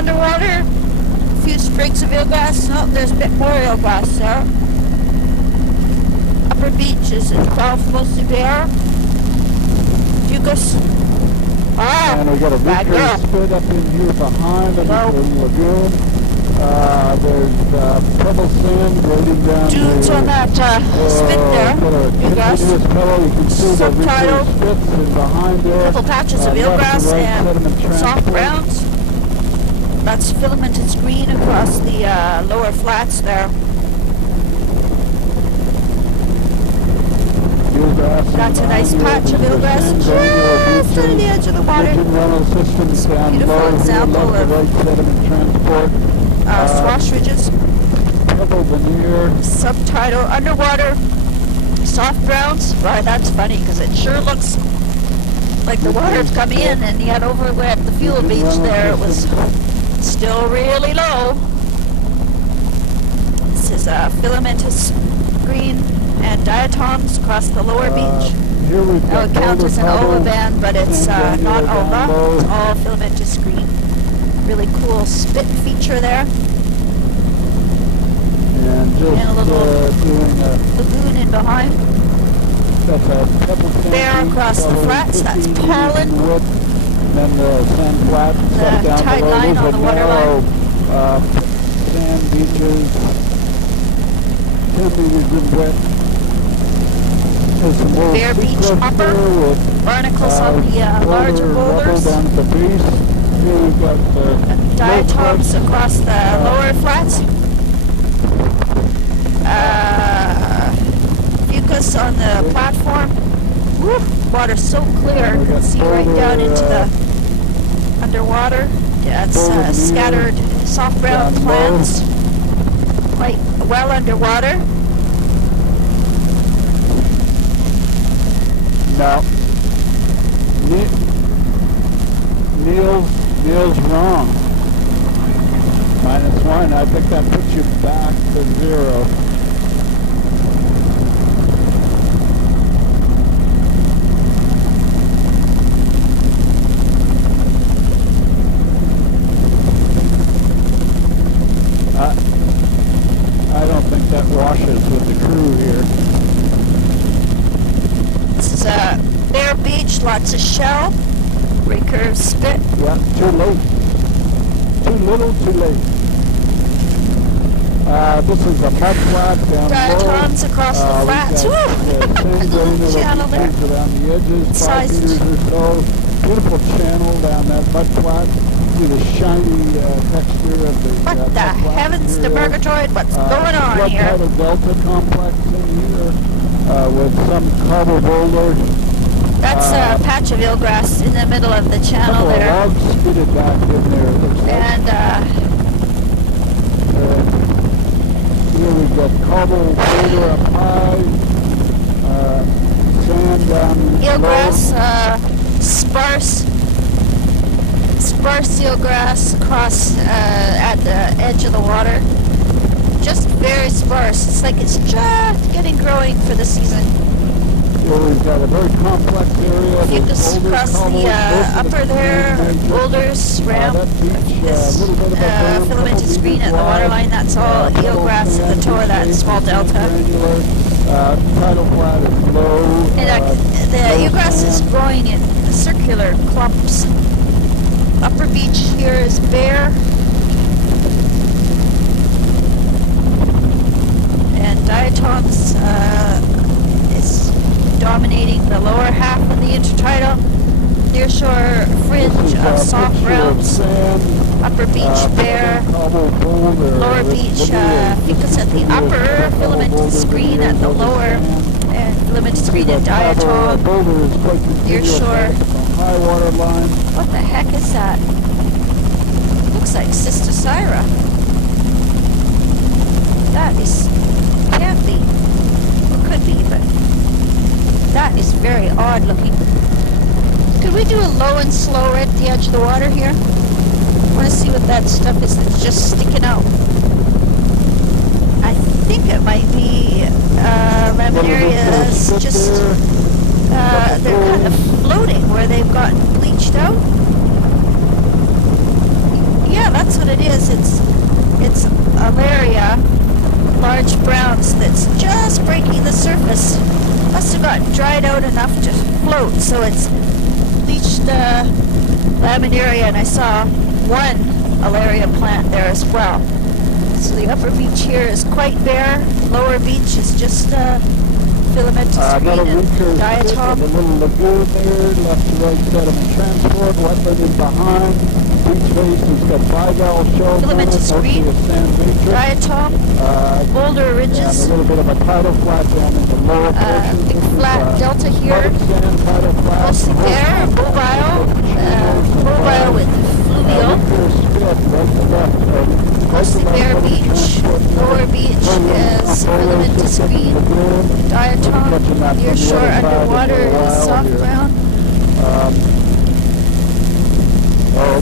underwater. A few sprigs of eelgrass. Oh, there's a bit more eelgrass there. Upper beach is itself mostly bare. Fucus. Ah, and we got a recurve spit up in here behind the lagoon. There's pebble sand grading down dunes on that spit there. Eelgrass. Subtidal. Couple patches of eelgrass and soft browns. That's filamentous green across the lower flats there. That's a nice patch of eelgrass just to the edge of the water. It's a beautiful example of swash ridges. Subtidal underwater soft browns. Right, that's funny because it sure looks like the water's coming in, and yet over at the fuel beach there it was still really low. This is filamentous green and diatoms across the lower beach. That would count as an Ola band, but it's not Ola. It's all filamentous green. Really cool spit feature there. And a little lagoon in behind. There across the flats, that's pollen. The tide line on the water line. Sand beaches, 10 meters in width. Bare beach upper, barnacles on the larger boulders. Diatoms across the lower flats. Fucus on the platform. Woo, water's so clear, you can see right down into the underwater. That's scattered soft brown plants, quite well underwater. Now, Neil's wrong. -1. I think that puts you back to 0. I don't think that washes with the crew here. This is a bare beach, lots of shell, recurve spit. Yeah, too late. Too little, too late. This is a mud flat down Diatoms across the flats. Woo! Channel there. Around the edges, 5 meters or so. Beautiful channel down that mud flat. See the shiny texture of the what the heavens to Murgatroyd? What's going on here? Flood delta complex in here with some cobble boulders. That's a patch of eelgrass in the middle of the channel there. Logs skidded back in there. And here we've got cobble boulder up high, sand down eelgrass, sparse eelgrass across at the edge of the water. Just very sparse. It's like it's just getting growing for the season. Here we've got a very complex area. Fucus across the upper there, boulders, ramp, this filamentous green at the waterline, that's all eelgrass at the toe of that small delta. Tidal flat is low. And the eelgrass is growing in circular clumps. Upper beach here is bare. And diatoms is dominating the lower half of the intertidal. Nearshore fringe of soft browns. Upper beach bare. Lower beach fucus at the upper. Filamentous green at the lower. And filamentous green at diatom. Nearshore. High water line. What the heck is that? Looks like Cysticerra. That is, can't be, or could be, but that is very odd looking. Could we do a low and slow right at the edge of the water here? I want to see what that stuff is that's just sticking out. I think it might be laminarias, just, they're kind of floating where they've gotten bleached out. Yeah, that's that's what it is. It's Alaria, large browns, that's just breaking the surface. Must have gotten dried out enough to float, so it's bleached laminaria, and I saw one Alaria plant there as well. So the upper beach here is quite bare. Lower beach is just filamentous green and diatom. A little lagoon there, left to right sediment transport, wetland in behind. Beach face has got bivalve shells on it, Filamentous mostly green, a sand matrix. diatom, boulder And ridges, a little bit of a tidal flat down in the lower portion. big This is, flat delta here, public sand, tidal flat. mostly bare, mobile with fluvial. Mostly bare beach, lower beach is filamentous green, diatom, near shore underwater is soft brown,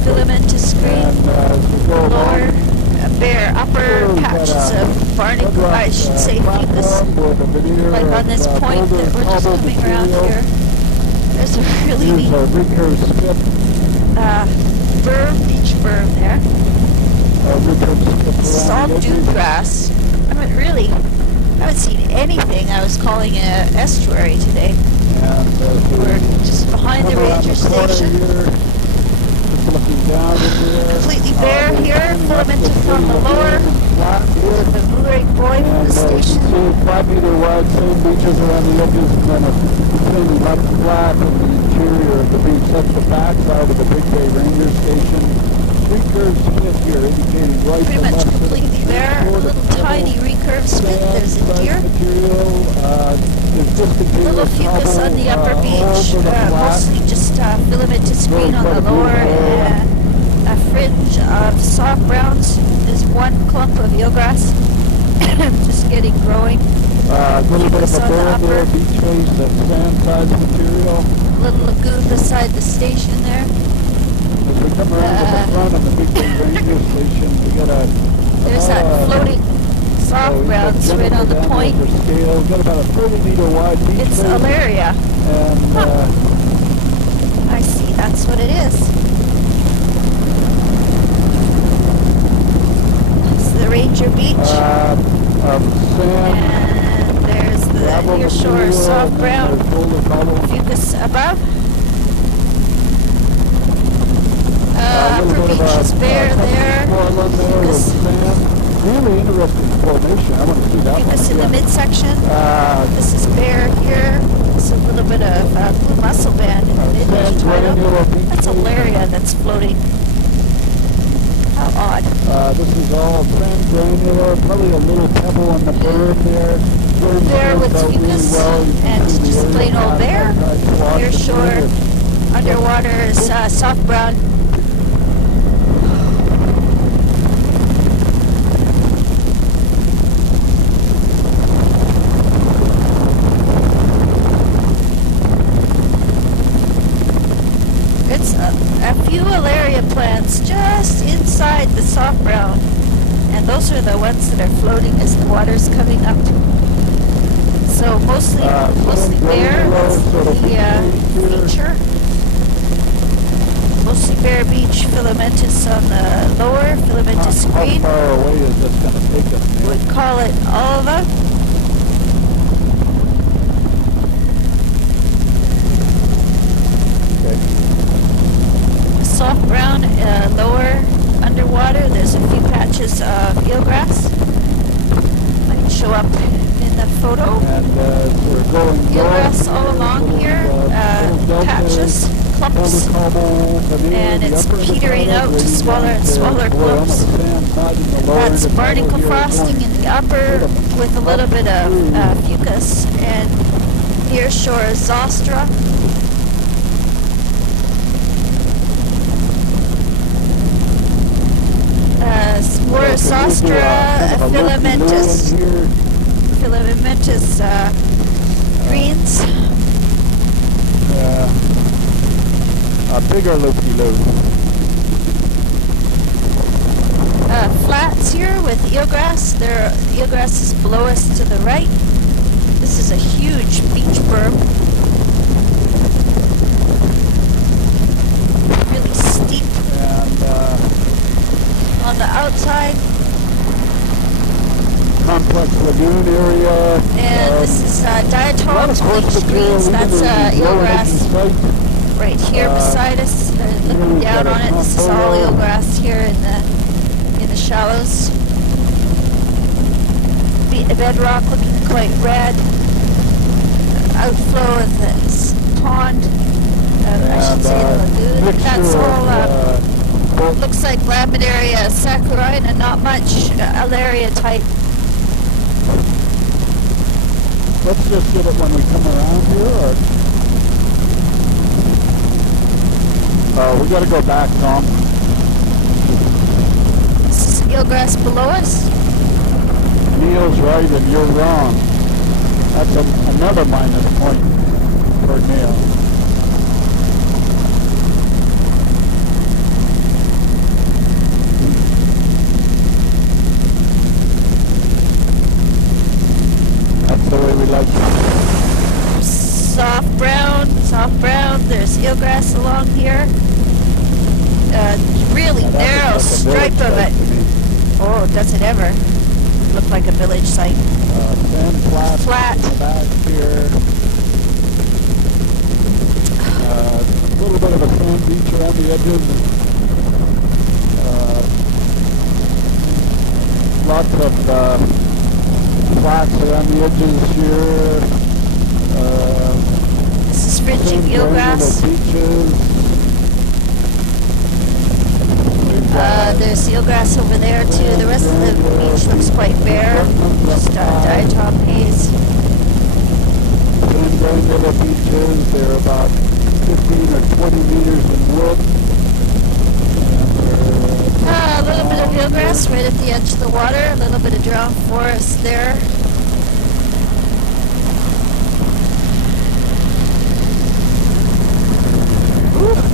filamentous green, lower bare upper patches of barnacle, I should say fucus, like on this point that we're just coming around here. There's a really neat berm, beach berm there. This is all dune grass. I haven't seen anything. I was calling an estuary today. We're just behind the ranger station. Completely bare here, filamentous on the lower. The mooring buoy from the station. 5 meter wide sand beaches around the edges, and then a thin mud flat in the interior of the beach. That's the back side of the Big Bay Ranger Station. Three curves split here, indicating right Pretty to much left. completely bare. A little tiny recurve split. There's a deer. Little fucus on the upper beach. Mostly just filamentous green on the lower. And a fringe of soft browns. There's one clump of eelgrass just getting growing. Little bit of Fucus a on the berm upper. there, beach face, that sand-sized material. Little lagoon beside the station there. As we come around to the front of the Big Bay Ranger Station, we got There's that floating soft browns right on the point. Scale. Got about a 30 meter wide beach It's face. Alaria. And I see, that's what it is. It's the Ranger Beach. sand, And there's the near shore soft brown fucus above. Upper beach is bare there. Fucus, really interesting formation. I want to see that fucus one in the again. midsection. This is bare here. There's a little bit of blue mussel band in the mid-intertidal. That's Alaria that's floating. How odd. This is all sand granular, probably a little pebble on the berm there. There with fucus and just plain old bare. Near shore, underwater is soft brown. It's a few Alaria plants just inside the soft brown, and those are the ones that are floating as the water's coming up. So mostly bare. That's the feature. Mostly bare beach, filamentous on the lower, filamentous green. How far away is this going to take us? Would call it Alva. Soft brown, lower underwater. There's a few patches of eelgrass. Might show up in the photo. And we're going Eelgrass all along here, patches, clumps, and it's petering out to smaller and smaller clumps. That's barnacle frosting in the upper with a little bit of fucus, and near shore is zostra. More zostra, filamentous greens. A bigger loop-de-loop. Flats here with eelgrass. Eelgrass is below us to the right. This is a huge beach berm. Really steep. And screens. That's eelgrass right here beside us. Looking down on it, this is all eelgrass here in the shallows. The bedrock looking quite red. Outflow of this pond. I should say the lagoon. That's all looks like laminaria saccharina, not much alaria type. Let's just get it when we come around here, or we got to go back, Tom. This is eelgrass below us. Neil's right and you're wrong. That's another minus point for Neil. That's the way we like it. Soft brown. There's eelgrass along here. Really narrow stripe of it. Oh, does it ever look like a village site? Sand flat. In the back here. A little bit of a sand beach around the edges. Lots of flats around the edges here. This is fringing eelgrass. There's eelgrass over there too. The rest of the beach looks quite bare. Just diatom haze. Sand granular beaches. They're about 15 or 20 meters in width. A little bit of eelgrass right at the edge of the water. A little bit of drowned forest there.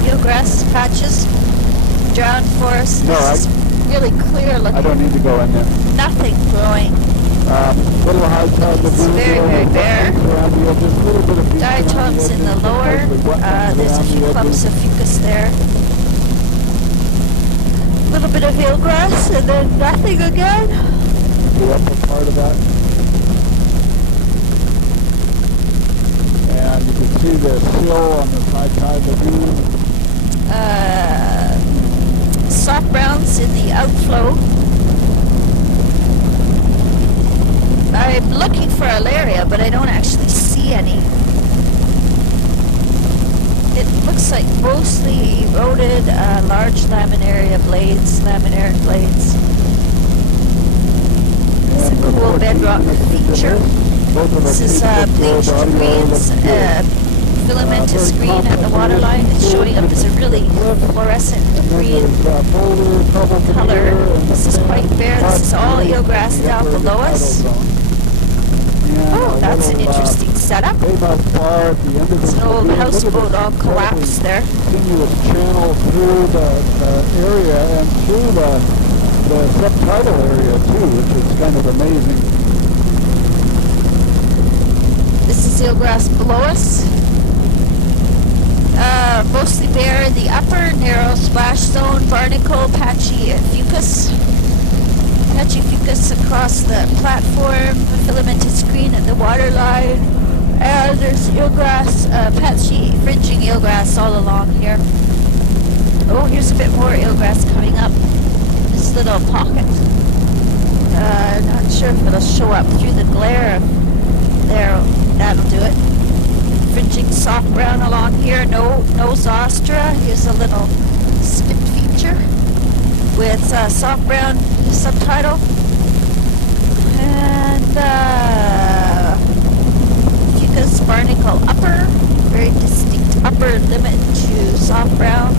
Eelgrass patches. Drowned forest. This is really clear looking. I don't need to go in there. Nothing growing. Little high tide. It's very bare. Diatoms in the lower. There's a few clumps of fucus there. A little bit of eelgrass and then nothing again. The upper part of that. And you can see the sill on the high tide lagoon. Soft browns in the outflow. I'm looking for alaria, but I don't actually see any. It looks like mostly eroded large laminaria blades, laminarian blades. It's a cool bedrock feature. This is bleached greens, filamentous green at the waterline. It's showing up as a really fluorescent green color. This is quite bare. This is all eelgrass down below us. Oh, that's an interesting setup. It's an old houseboat all collapsed there. Continuous channel through the area and through the subtidal area too, which is kind of amazing. This is eelgrass below us. Mostly bare in the upper, narrow splash zone, barnacle, patchy fucus. Patchy fucus across the platform, filamentous green at the waterline, and there's eelgrass, patchy fringing eelgrass all along here. Oh, here's a bit more eelgrass coming up. This little pocket. Not sure if it'll show up through the glare there. That'll do it. Fringing soft brown along here, no zostra. Here's a little spit feature with soft brown subtitle. And fucus barnacle upper, very distinct upper limit to soft brown.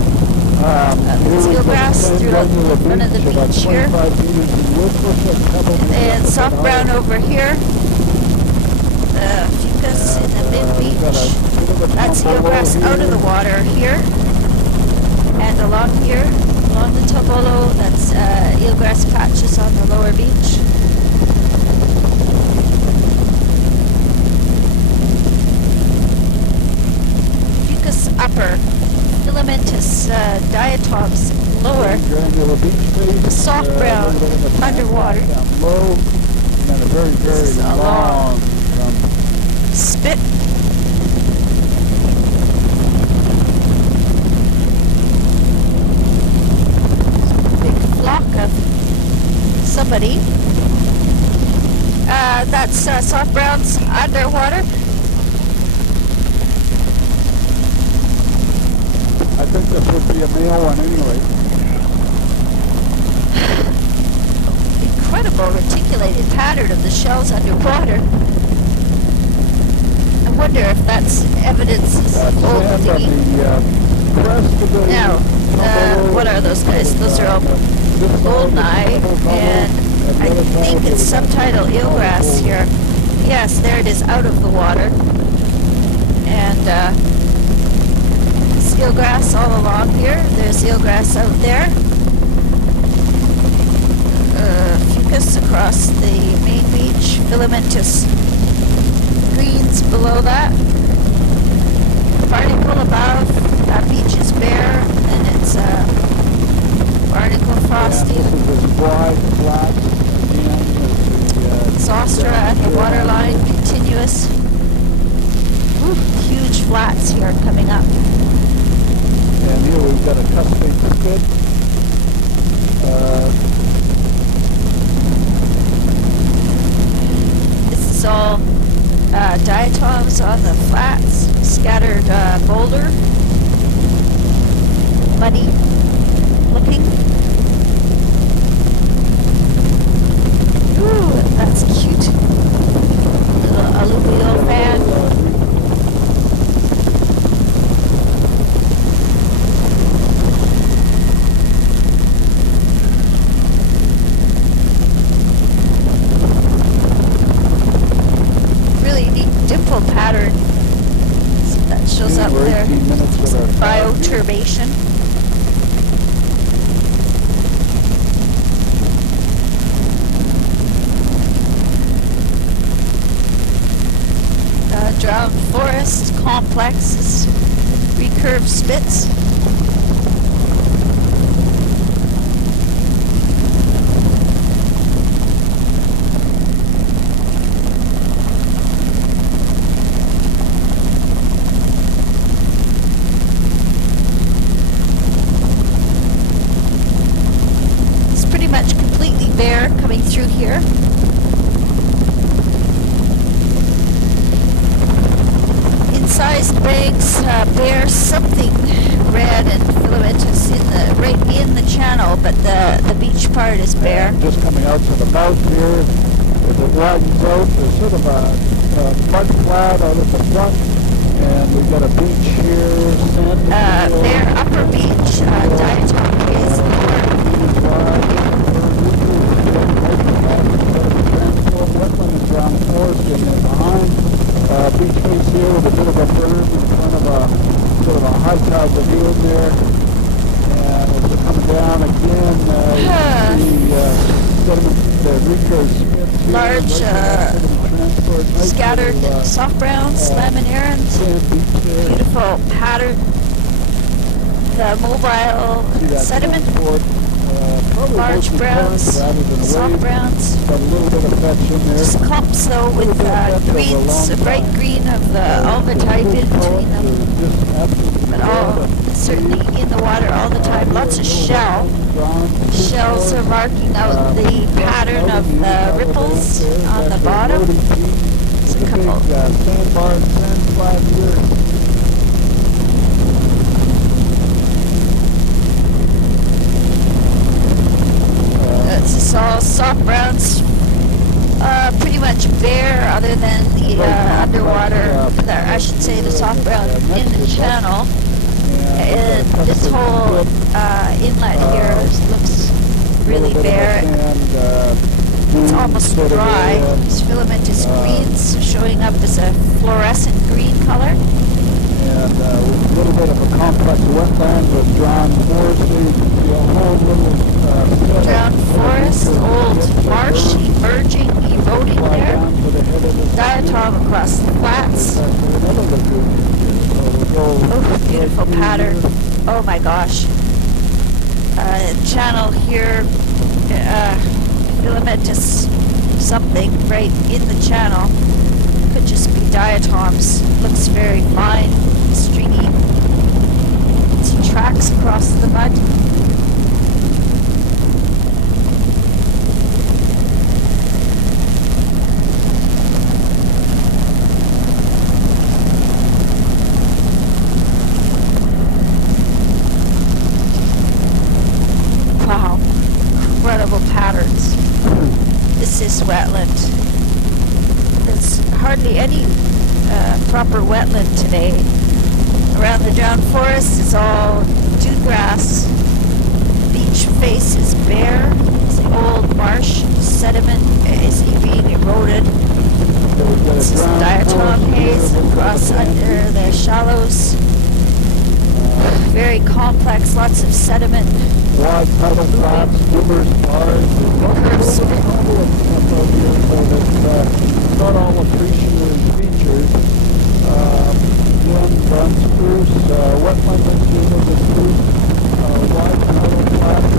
Eelgrass through the front of the beach here. And soft brown over here. Fucus in the mid-beach. That's eelgrass out of the water here. And along here, along the Tobolo, that's eelgrass patches on the lower beach. Fucus upper, filamentous diatoms lower, soft brown underwater. This is a long spit nobody. That's soft browns underwater. I think this would be a male one anyway. Incredible reticulated pattern of the shells underwater. I wonder if that's evidence of old digging. Now, what are those guys? Those are all goldeneye, and I think it's subtidal eelgrass here. Yes, there it is, out of the water. And eelgrass all along here. There's eelgrass out there. Fucus across the main beach. Filamentous greens below that. Barnacle above. That beach is bare, and it's barnacle frosty. This is as wide, flat, Zostra at the waterline, continuous. Ooh, huge flats here coming up. And here we've got a cuspate squid. This is all diatoms on the flats, scattered boulder, muddy looking. Ooh, that's cute. Little alluvial fan. Really neat dimple pattern that shows up there. Bioturbation. Drowned forest complexes, recurved spits. It's pretty much completely bare coming through here. Sized banks bear something red and filamentous right in the channel, but the beach part is bare. And just coming out to the mouth here, as it widens out, there's sort of a mud flat out at the front, and we've got a beach here, sand. Their upper beach, diatom is wetland and ground forest in there behind. Beach face here with a bit of a berm in front of a sort of a high tide lagoon there. And as we're coming down again, you see sediment, the recurve spits here. Large, scattered soft browns, laminarans, beautiful pattern. The mobile sediment. Large browns, soft browns, a little bit of fetch in there. just clumps though with greens, a bright green of the alga type in between them, but all certainly in the water all the time. Lots of shells are marking out the pattern of the ripples on the bottom. There's a couple. Sandbars, here. It's all soft browns, pretty much bare other than the underwater, I should say the soft brown in the channel. And this whole inlet here looks really bare. It's almost dry. These filamentous greens showing up as a fluorescent green color. And a little bit of a complex wetland with drowned forest. So you can see a whole little drowned forest, old marsh emerging, eroding there. Diatom across the flats. Oh, beautiful pattern. Oh my gosh. Channel here, filamentous something right in the channel. Could just be diatoms. Looks very fine, stringy. Some tracks across the mud. hardly any proper wetland today. Around the drowned forest is all dune grass. Beach face is bare. The old marsh sediment is being eroded. This is diatom haze across under the shallows. Very complex, lots of sediment. Wide tidal flats, numerous bars, Curves. not all appreciated features. Again, brown spruce, wetland unit of spruce, wide tidal flats,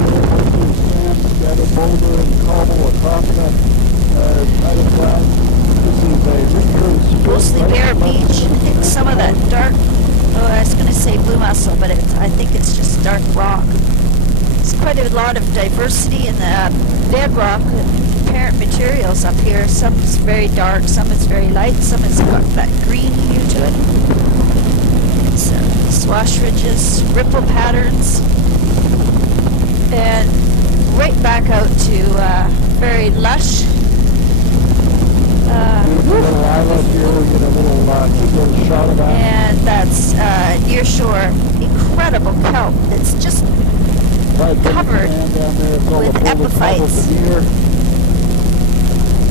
sand, scattered boulder and cobble across the tidal flats. This is a recurrent Mostly bare beach. I think some of that dark, I was going to say blue mussel, but I think it's just dark rock. There's quite a lot of diversity in the bedrock parent materials up here. Some is very dark, some is very light, some has got that green hue to it. It's swash ridges, ripple patterns, and right back out to very lush. Little island here, we get a little shot of that. And that's near shore, incredible kelp that's just covered with epiphytes.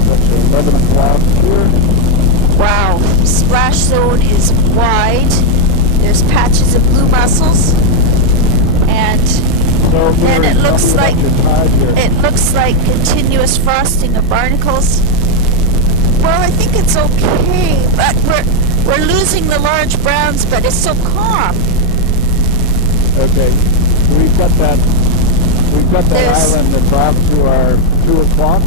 That's 11 o'clock here. Wow, splash zone is wide. There's patches of blue mussels, and then it looks like continuous frosting of barnacles. Well, I think it's okay, but we're losing the large browns, but it's so calm. Okay, we've got that island that's off to our 2 o'clock.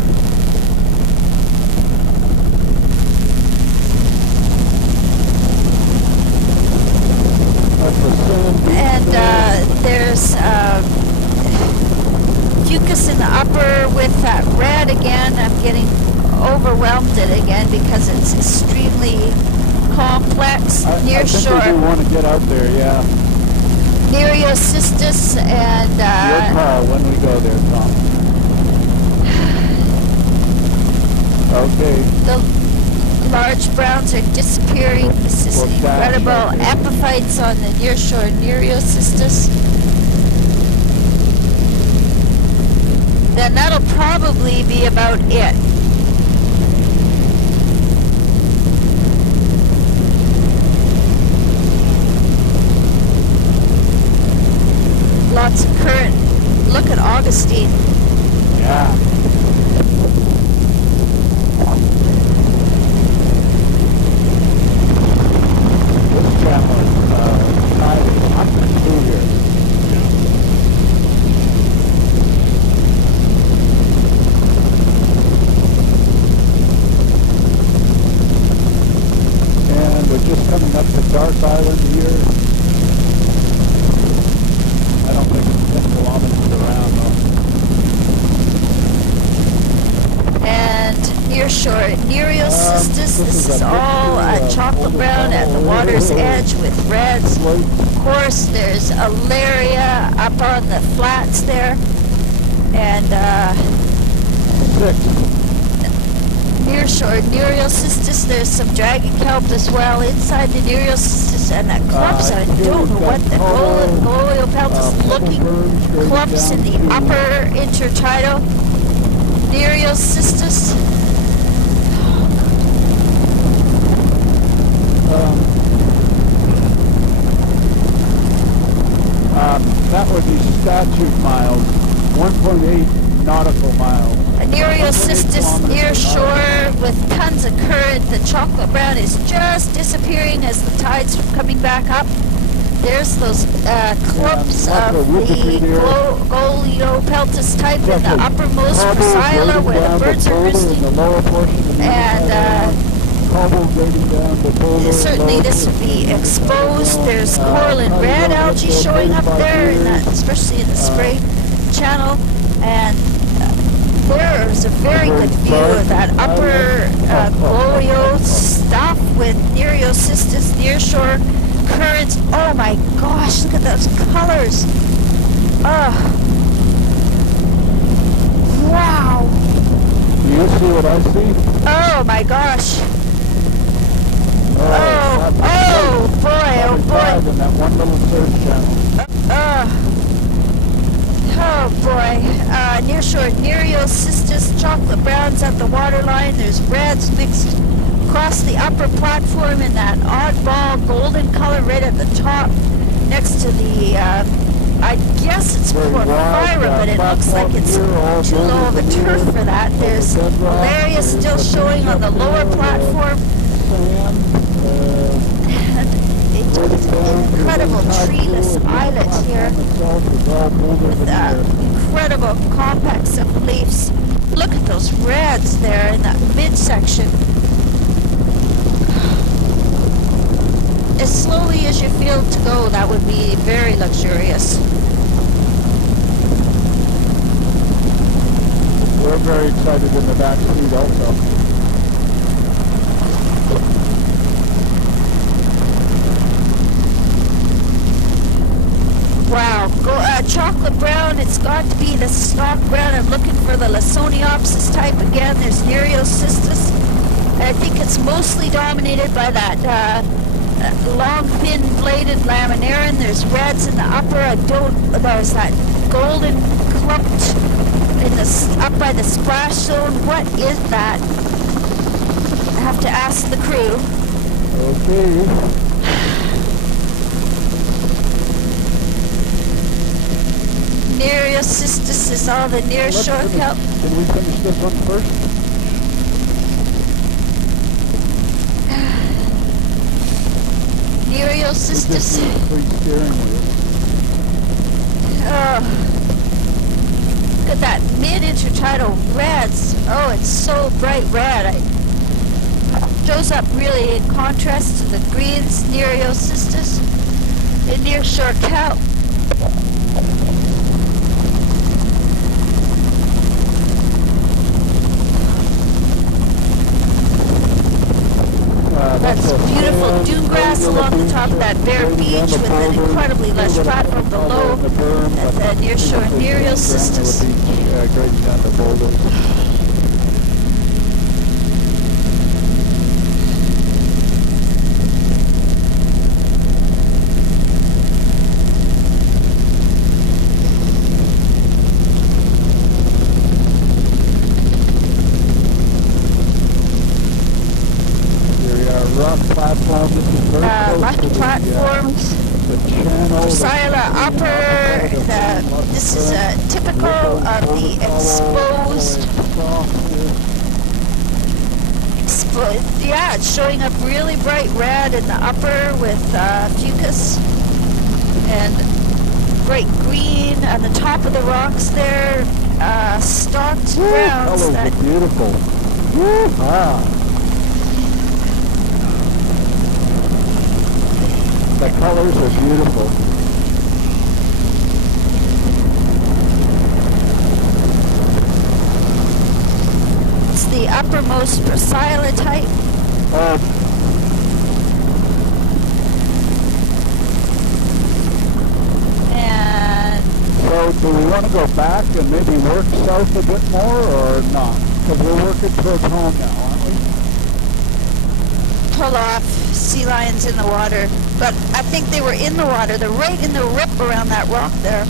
And there's fucus in the upper with that red again. I'm getting overwhelmed it again because it's extremely complex. Near shore. I think we want to get out there, yeah. Nereocystis and your call when we go there, Tom. Okay. The large browns are disappearing. This is incredible. Epiphytes on the near shore Nereocystis. Then that'll probably be about it. Lots of current. Look at Augustine. Yeah. This channel is tide is up and through here. And we're just coming up to Dark Island here. I don't think it's 10 kilometers around though. And near shore Nereocystis. This is all chocolate brown at the water's edge with reds. Of course, there's Alaria up on the flats there. And near shore Nereocystis, there's some dragon kelp as well inside the Nereocystis, and that clumps, I don't know what the Goliopeltis looking clumps in the upper intertidal Nereocystis. That would be statute miles, 1.8 nautical miles. A Nereocystis near shore with tons of current. The chocolate brown is just disappearing as the tide's coming back up. There's those clumps of the Goliopeltis type in the uppermost Priscilla where the birds are roosting. And certainly this would be exposed. There's coral and red algae showing up there, especially in the spray channel. And there's a very good view of that upper Glorio stuff with Nereocystis nearshore currents. Oh my gosh, look at those colors. Oh. Wow. Do you see what I see? Oh my gosh. Oh boy, oh boy. In that one little surf channel. Oh boy. Nearshore Nereocystis, chocolate browns at the waterline. There's reds mixed across the upper platform in that oddball golden color right at the top next to the, I guess it's porphyra, but it looks like it's too low of a turf for that. There's malaria still showing on the lower platform. And incredible treeless islet here with incredible complex of leaves. Look at those reds there in that midsection. As slowly as you feel to go, that would be very luxurious. We're very excited in the back seat also. Wow, chocolate brown, it's got to be the stock brown. I'm looking for the Lysoniopsis type again. There's Nereocystis. I think it's mostly dominated by that long, thin bladed laminarin. There's reds in the upper. There's that golden clumped in the up by the splash zone. What is that? I have to ask the crew. Okay. Nereocystis is all the nearshore kelp. Can we finish this one first? Nereocystis. Oh, look at that mid-intertidal reds. Oh, it's so bright red. It shows up really in contrast to the greens, Nereocystis, and nearshore kelp. That's beautiful dune grass along the top of that bare beach with an incredibly lush platform below, and the nearshore Nereocystis. Rock platforms, Porcila upper. This is typical of the exposed. Yeah, it's showing up really bright red in the upper with fucus, and bright green on the top of the rocks there. Stalked browns. Colors are beautiful. Ah. The colors are beautiful. It's the uppermost Porcila type. And so do we want to go back and maybe work south a bit more or not? Because we're working towards home now, aren't we? Pull off. Sea lions in the water, but I think they were in the water. They're right in the rip around that rock there.